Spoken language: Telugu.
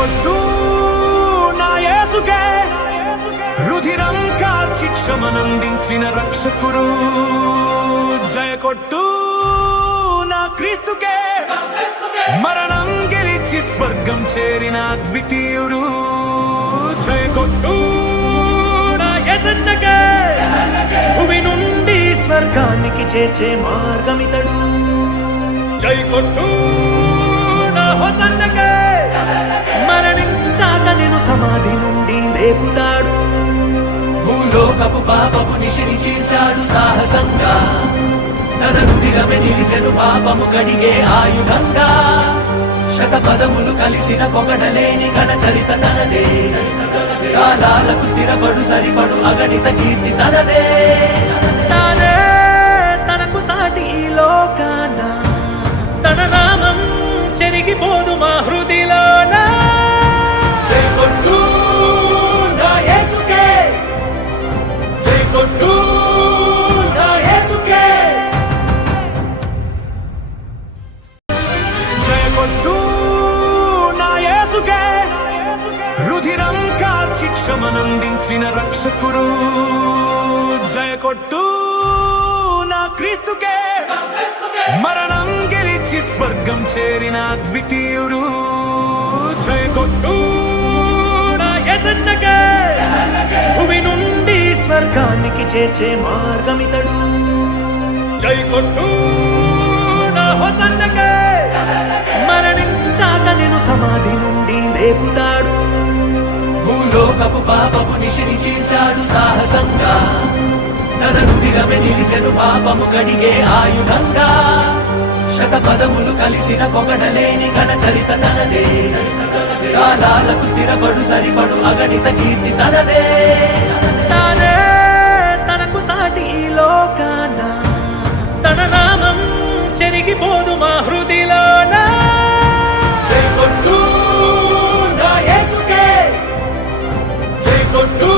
కొట్టు నా యేసుకే, రుధిరం కార్చి క్షమనందించిన రక్షకుడు. జయ కొట్టు నా క్రీస్తుకే, మరణం గెలిచి స్వర్గం చేరిన ద్వితీయుడు. జయ కొట్టు నా యేసన్నకే, భూమి నుండి స్వర్గానికి చేర్చే మార్గమితడు. జై కొట్టు నా హోసన్నకే, మరణించాక నేను సమాధి నుండి లేపుతాడు. భూలోకపు పాపపు నిశిని చీల్చాడు సాహసంగా, తన రుధిరమే నిలిచెను పాపము కడిగే ఆయుధంగా. శతపదములు కలిసిన పొగడలేని ఘన చరిత తనదే, కాలాలకు స్థిరపడు సరిపడు అగణిత కీర్తి తనదే. తానే తనకు సాటి ఈ లోకాన, తన నామం చెరిగిపోదు మా హృదిలోన. జై కొట్టు నా యేసుకే, జై కొట్టు నా యేసుకే. జయ కొట్టు నా యేసుకే, రుధిరం కార్చి క్షమనందించిన రక్షకుడు. జయ కొట్టు నా క్రీస్తుకే, మరణం గెలిచి స్వర్గం చేరిన ద్వితీయుడు. జయ కొట్టు నా యేసన్నకే, భూమి నుండి స్వర్గానికి చేర్చే మార్గమితడు. జై కొట్టు నా హోసన్నకే, మరణించాక నేను సమాధి నుండి లేపుతాడు. భూలోకపు పాపపు నిశిని చీల్చాడు సాహసంగా, తన రుధిరమే నిలిచెను పాపము కడిగే ఆయుధంగా. శతపదములు కలిసిన పొగడలేని ఘన చరిత తనదే, కాలాలకు స్థిరపడు సరిపడు అగణిత కీర్తి తనదే. తానే తనకు సాటి ఈ లోకాన, తన నామం చెరిగిపోదు మా హృదిలోన. జై కొట్టు నా యేసుకే, జై కొట్టు